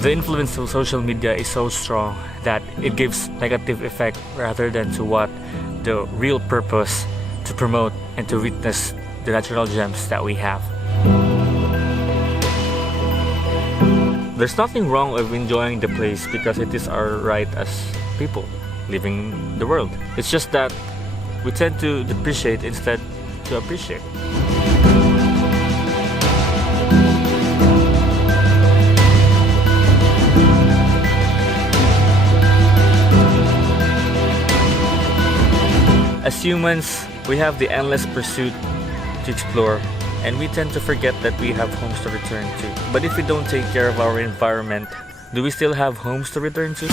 The influence of social media is so strong that it gives negative effect rather than to what the real purpose to promote and to witness the natural gems that we have. There's nothing wrong with enjoying the place because it is our right as people living the world. It's just that we tend to depreciate instead to appreciate. As humans, we have the endless pursuit to explore, and we tend to forget that we have homes to return to. But if we don't take care of our environment, do we still have homes to return to?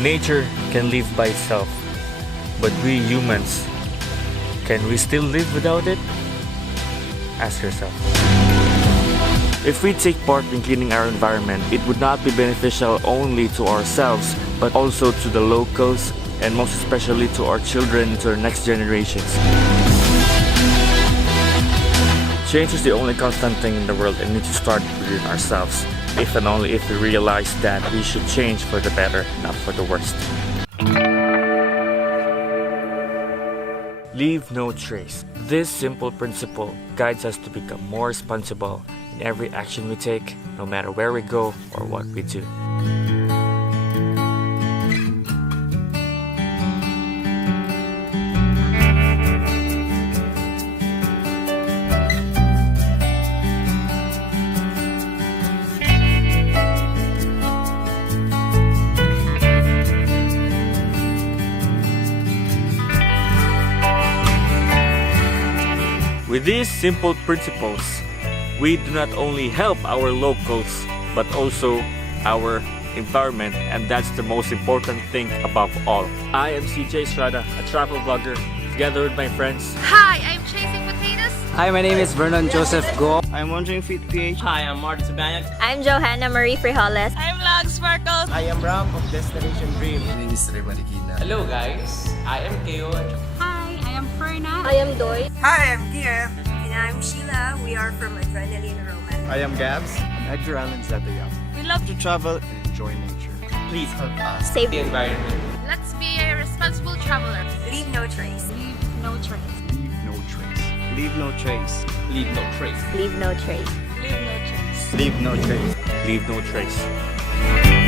Nature can live by itself, but we humans, can we still live without it? Ask yourself. If we take part in cleaning our environment, it would not be beneficial only to ourselves, but also to the locals, and most especially to our children, to our next generations. Change is the only constant thing in the world and needs to start within ourselves. If and only if we realize that we should change for the better, not for the worst. Leave no trace. This simple principle guides us to become more responsible in every action we take, no matter where we go or what we do. With these simple principles, we do not only help our locals, but also our environment, and that's the most important thing above all. I am CJ Estrada, a travel vlogger, together with my friends. Hi, I'm Chasing Potatoes. Hi, my name is Vernon Joseph Go. I'm Wondering Fit PH. Hi, I'm Martin Sabanyak. I'm Johanna Marie Frijoles. I'm Log Sparkles. I am Ram of Destination Dream. My name is Ray Marikina. Hello guys, I am Keo. Hi, I am Ferna. I am Doy. Hi, I'm Kiev. And I'm Sheila. We are from Adrenaline Romance. I am Gabs. I'm Edgar Allen Zatayam. We love To travel. And enjoy nature. Please help us Save the environment. Let's be a responsible traveler. Leave no trace. Leave no trace. Leave no trace. Leave no trace. Leave no trace. Leave no trace. Leave no trace. Leave no trace. Leave no trace.